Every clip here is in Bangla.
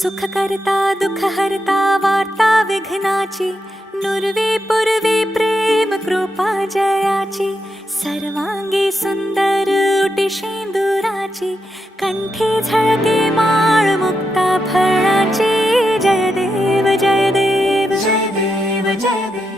सुख करता दुःख हरता वार्ता विघ्नाची नुरवे पूर्वे प्रेम कृपा जयाची सर्वांगी सुंदर उटी शेंदुराची कंठी झळके माळ मुक्ता फळाची जय देव जय देव जय देव जय देव।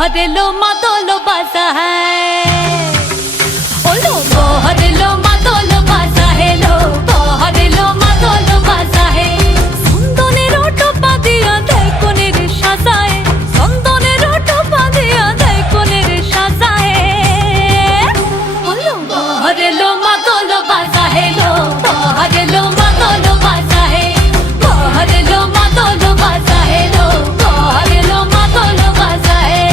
बहरेलो मातोलो बाजा है ओलो बहरेलो मातोलो बाजा है लो बहरेलो मातोलो बाजा है संदने रोटो पादिया दे कोने रे साजाए संदने रोटो पादिया दे कोने रे साजाए ओलो बहरेलो मातोलो बाजा है लो बहरेलो मातोलो बाजा है बहरेलो मातोलो बाजा है लो बहरेलो मातोलो बाजा है।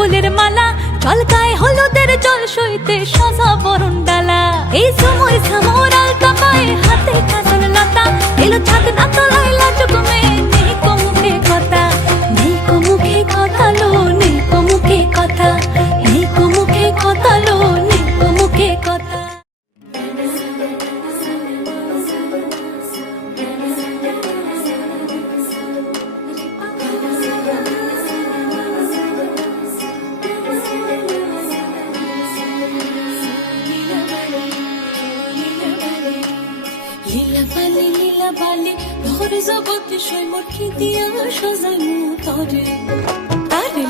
ফুলের মালা, চলকায় হলুদের জল সইতে সাজা বরণ ডালা। এই সময় সামর আলতা পায়ে, হাতে কাজল লতা, এলো ছাদ না তলায় লাজুক মেয়ে, নেই কো মুখে কথা, নেই কো মুখে কথা লো, নেই কো মুখে কথা, নেই কো মুখে কথা লো, নেই কো মুখে কথা। লীলা বালি লীলা বালি ভোর জগতে সৈমর কি দিয়া সাজাইমু তরে। আরে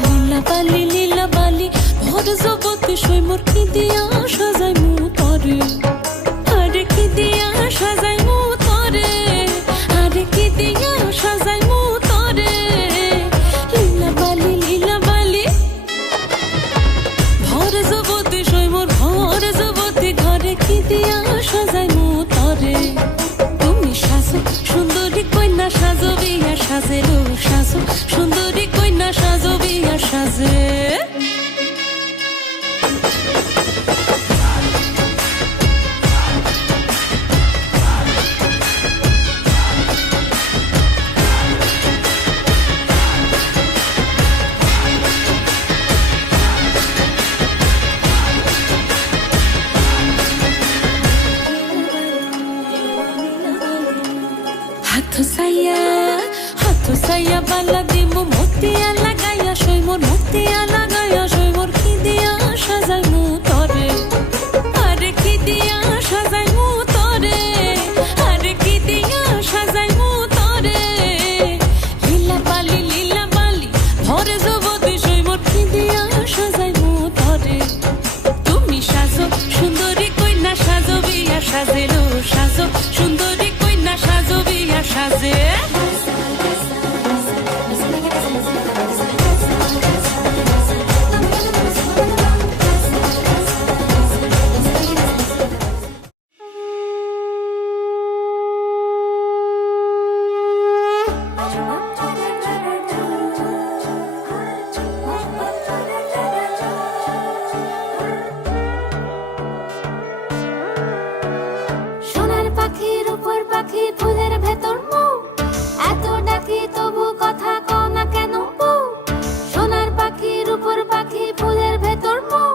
লীলা বালি ভোর জগতে সৈমর কি দিয়া সাজাইমু তরে। আরে কি দিয়া সাজাইমু তরে, আরে কি দিয়া সাজাইমু তরে। লীলা বালি ভোর জগতে সৈমর, ভোর জগতে ঘরে কি দিয়া সাজাইমু তরে। তুমি সাজো সুন্দরী কন্যা, সাজো বিয়া সাজে লো, সাজো সুন্দরী কন্যা, সাজো বিয়া সাজে। হাথ সাইয়া বালা দিমু, মতিয়া লাগাইয়া সৈমর, মতিয়া লাগাইয়া সৈমর কি দিয়া সাজাইমু তরে। আরে কি দিয়া সাজাইমু তরে, আরে কি দিয়া সাজাইমু তরে। লীলা বালি ভরে জগতে সৈমর কি দিয়া সাজাইমু তরে। তুমি সাজো সুন্দরী কন্যা, সাজো বিয়া সাজে লো, সাজো সুন্দরী কন্যা, সাজো বিয়া সাজে। সোনার পাখির উপর পাখি, ফুলের ভেতর মৌ, এত ডাকি তবু কথা কও না কেন বউ। সোনার পাখির উপর পাখি, ফুলের ভেতর মৌ,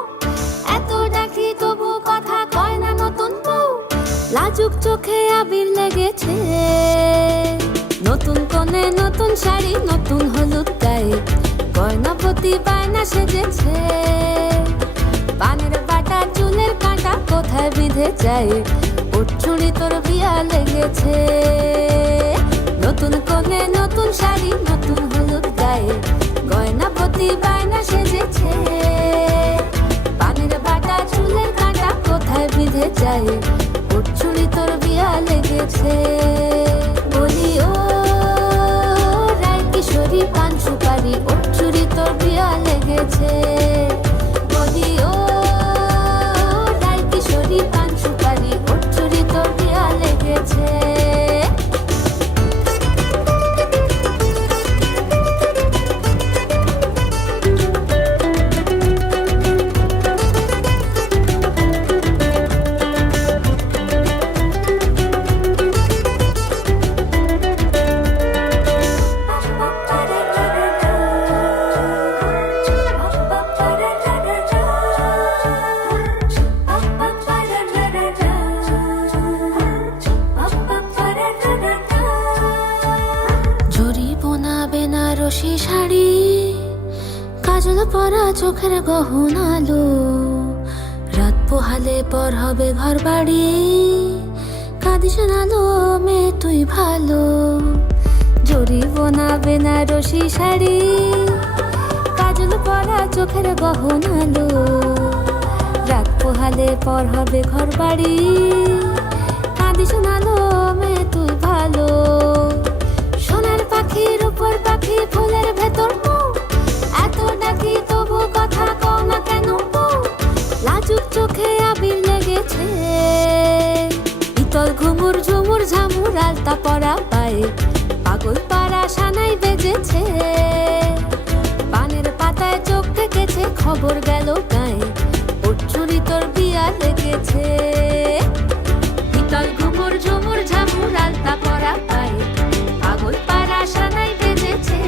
এত ডাকি তবু কথা কয় না নতুন বউ। লাজুক চোখে আবির লেগেছে, নতুন কোণে নতুন শাড়ি, নতুন হলুদ গায়ে, গয়নাপতি বায়না সেজেছে। পানের বাটা চুলের কাঁটা কোথায় বিঁধে যায়, চুড়ি তোর বিয়া লেগেছে। নতুন কোণে নতুন শাড়ি, নতুন হলুদ গায়ে, গয়নাপতি বায়না সেজেছে। পানের বাটা চুলের কাঁটা কোথায় বিঁধে যায়, চুড়ি তোর বিয়া লেগেছে। বলি ও রায় কিশোরী পান সুপারি, চুড়ি তোর বিয়া লেগেছে। বলি ও রায় কিশোরী পান সুপারি, চুড়ি তোর বিয়া লেগেছে। বেনারসি শাড়ি, কাজল পরা চোখের গহনালো, রাত পোহালে পর হবে ঘর বাড়ি, কাঁদিস নালো মেয়ে তুই ভালো। জরি বোনা বেনারসি শাড়ি, কাজল পরা চোখের গহনালো, রাত পোহালে পর হবে ঘর বাড়ি, কাঁদিস নালো মেয়ে তুই ভালো। সোনার পাখির উপর পাখি, ফুলের ভেতর মৌ, এত ডাকি তবু কথা কও না কেন বউ। লাজুক চোখে আবির লেগেছে, ইতল ঘুমুর ঝুমুর ঝামুর আলতা পরা পায়ে, পাগল পাড়া সানাই বেজেছে। পানের পাতায় চোখ থেকেছে খবর গেল গায়ে, ওর চুরি তোর বিয়া লেগেছে। পিতল ঘুমুর ঝুমুর ঝামুর আলতা পরা পায়ে, পাগল পাড়া সানাই বেজেছে।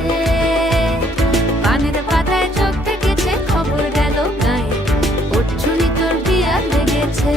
কানের পাতায় চোখ থেকেছে, খবর গেল গায়ে, ওর চুরি তোর বিয়া লেগেছে।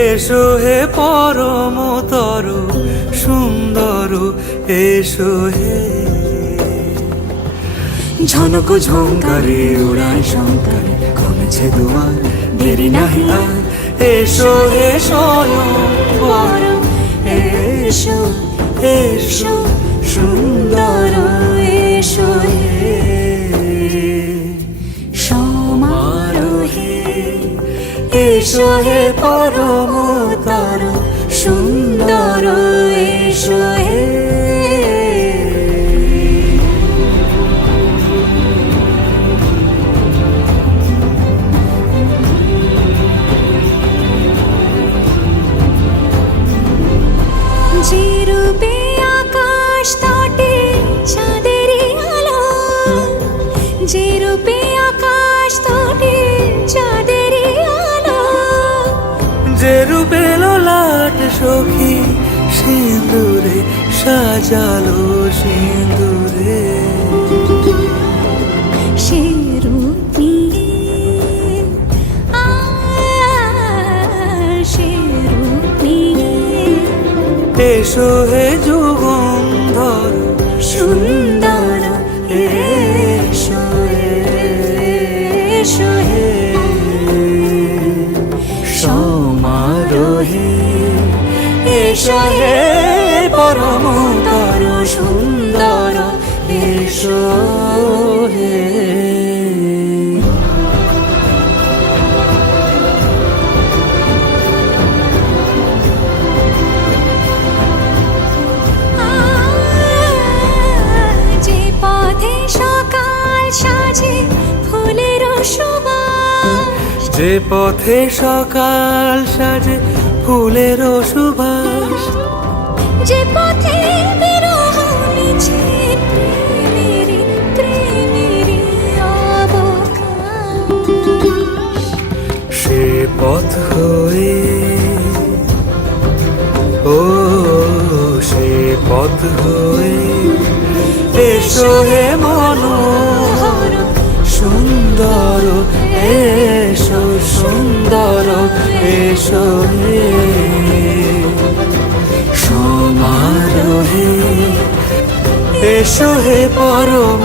এসো হে পরমতর সুন্দর, এসো হে। ঝনক ঝঙ্কারে উড়ায় শঙ্কারে, কমেছে দুয়ার দেরি নাহি আর। এসো হে স্বয়ং বর, এসো এসো সুন্দর, এসো হে। সমারোহে এসো হে পরমতর সুন্দর, এসো হে। যে রূপে আকাশ তটে চাঁদেরই আলো, যে রূপে আকাশ তটে চাঁদেরই আলো, যে রূপে ললাট সখী সিঁদুরে সাজালো সিঁদুরে। সে রূপ নিয়ে সে রূপ নিয়ে এসো হে যুগন্ধর সুন্দর, এসো এসো হে। সমারোহে এসো হে পরমতর সুন্দর, এসো হে। যে পথে সকাল সাজে ফুলের সুবাস, যে পথে সকাল সাজে ফুলের সুবাস, যে পথে বিরহ মিছে প্রেমেরই প্রেমেরই অবকাশ, সে পথ হয়ে ও সে পথ হয়ে এসো হে মনোহর সুন্দর, এসো সুন্দর, এসো হে। সমারোহে এসো হে পরম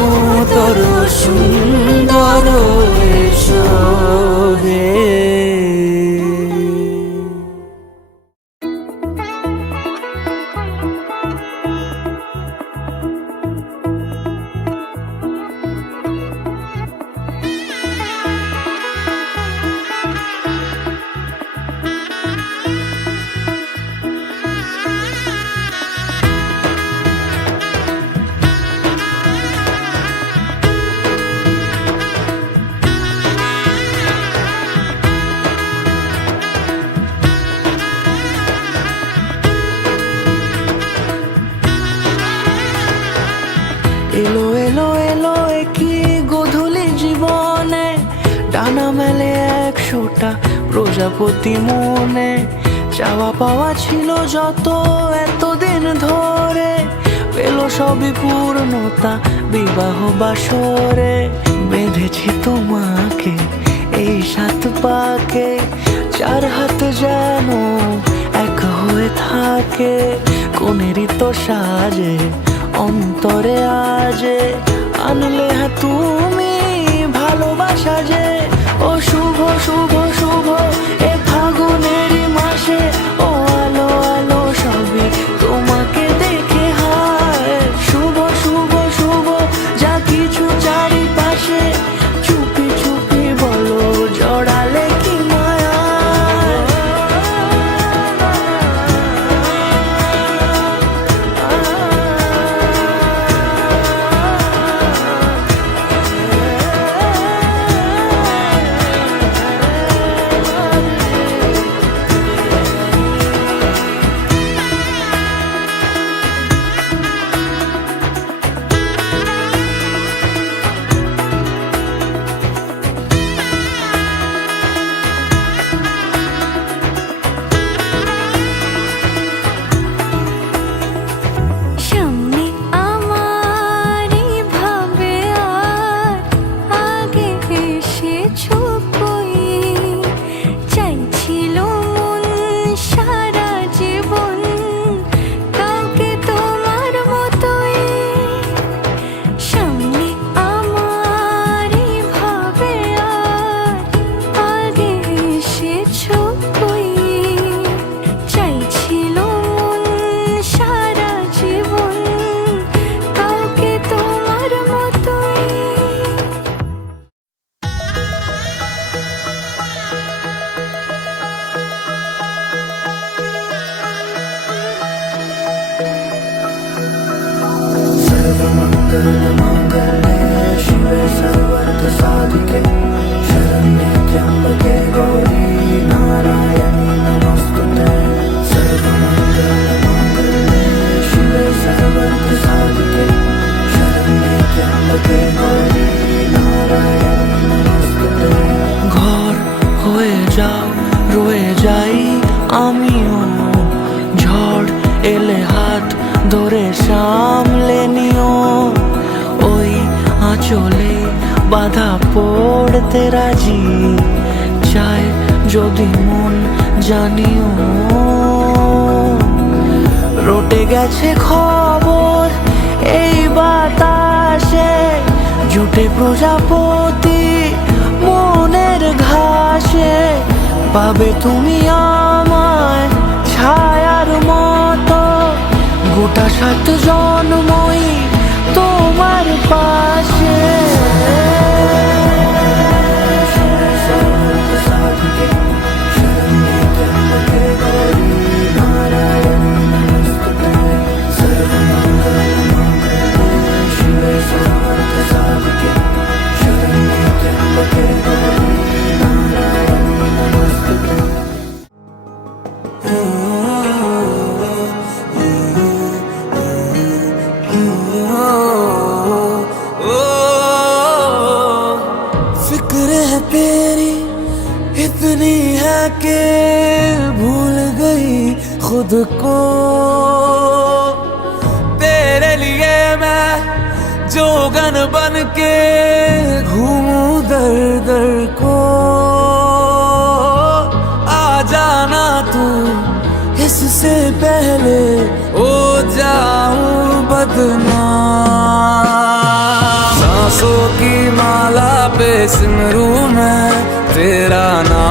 একটা প্রজাপতি মনে, চাওয়া পাওয়া ছিল যত এতদিন ধরে, পেল সবই পূর্ণতা বিবাহ বাসরে। বেঁধেছি তোমাকে এই 7 পাকে, 4 হাত যেন এক হয়ে থাকে, কোনেরই তো সাজে অন্তরে আজে আনলে হ্যাঁ তুমি ভালোবাসা যে। ও শুভ শুভ শুভ এ ফাগুনেরই মাসে, ও আলো আলো সবই তোমাকে দেখে হায়। শুভ শুভ শুভ যা কিছু চারিপাশে, চুপি চুপি বলো জড়ালে কি মায়া। সামনে আমার এইভাবে আর আগে এসেছো কই, চাইছিল মন সারা জীবন কাউকে তোমার মতোই। সামনে আমার এইভাবে আর আগে এসেছো কই, চাইছিল মন সারা জীবন কাউকে তোমার মতোই। शिवे सर्वर्थ साधिके शरण्ये त्र्यंबके गौरी नारायणी नमोस्तुते। सर्वमंगलमांगल्ये शिवे सर्वर्थ साधिके शरण्ये त्र्यंबके गौरी नारायणी नमोस्तुते। ঘর হয়ে যাও রয়ে যাই আমিও, ঝড় এলে হাত ধরে সামলে নিও। ওই আঁচলে বাধা পড়তে রাজি, চায় যদি মন জানিও। রটে গেছে খবর এই বাতাসে, জুটে প্রজাপতি মনের ঘাসে। পাবে তুমি আমায় ছায়ার মতো, গোটা 7 জন্মই তোমার পাশে। फिक्र है तेरी इतनी है कि भूल गई खुद को, तेरे लिए मैं जोगन बन के घूमूं दर दर को। आ जाना तू इससे पहले हो जाऊं बदनाम। सांसों की माला पे सिमरू मैं तेरा नाम,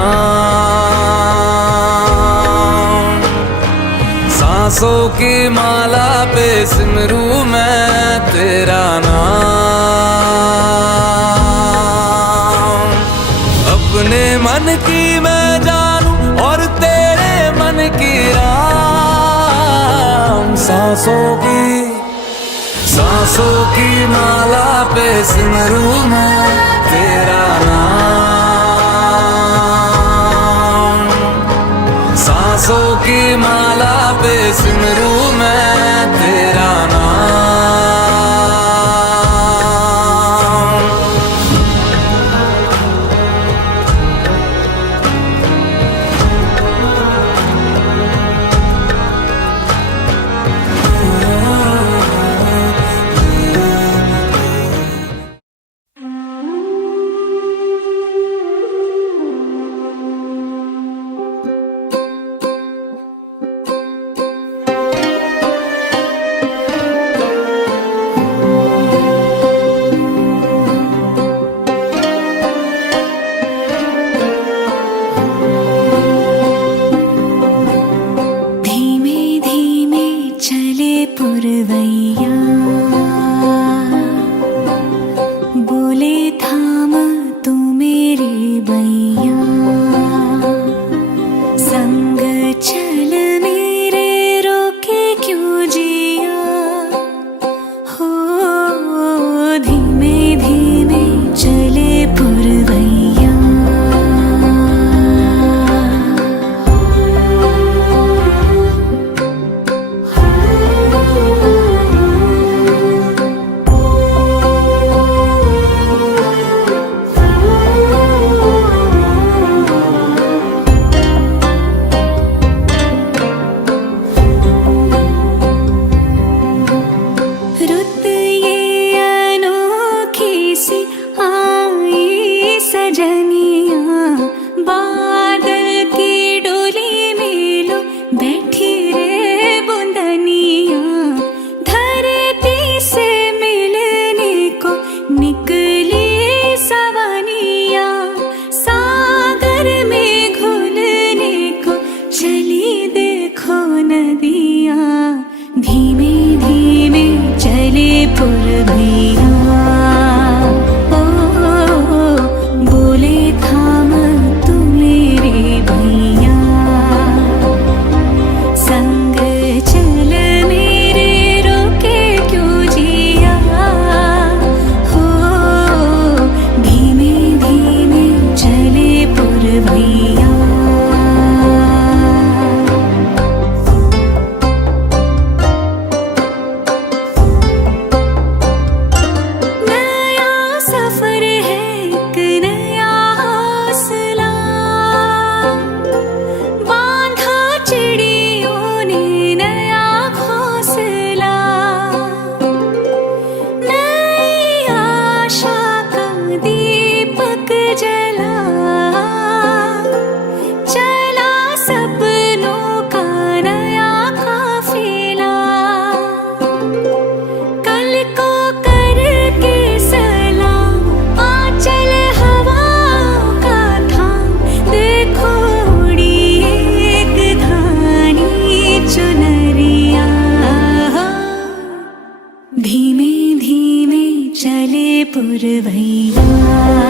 सांसों की माला पे सिमरू मैं तेरा नाम। अपने मन की मैं जानूं और तेरे मन की राम। सांसों की माला पे सिमरू मैं तेरा नाम, सांसों की माला पे सिमरू मैं तेरा नाम। पुरवैया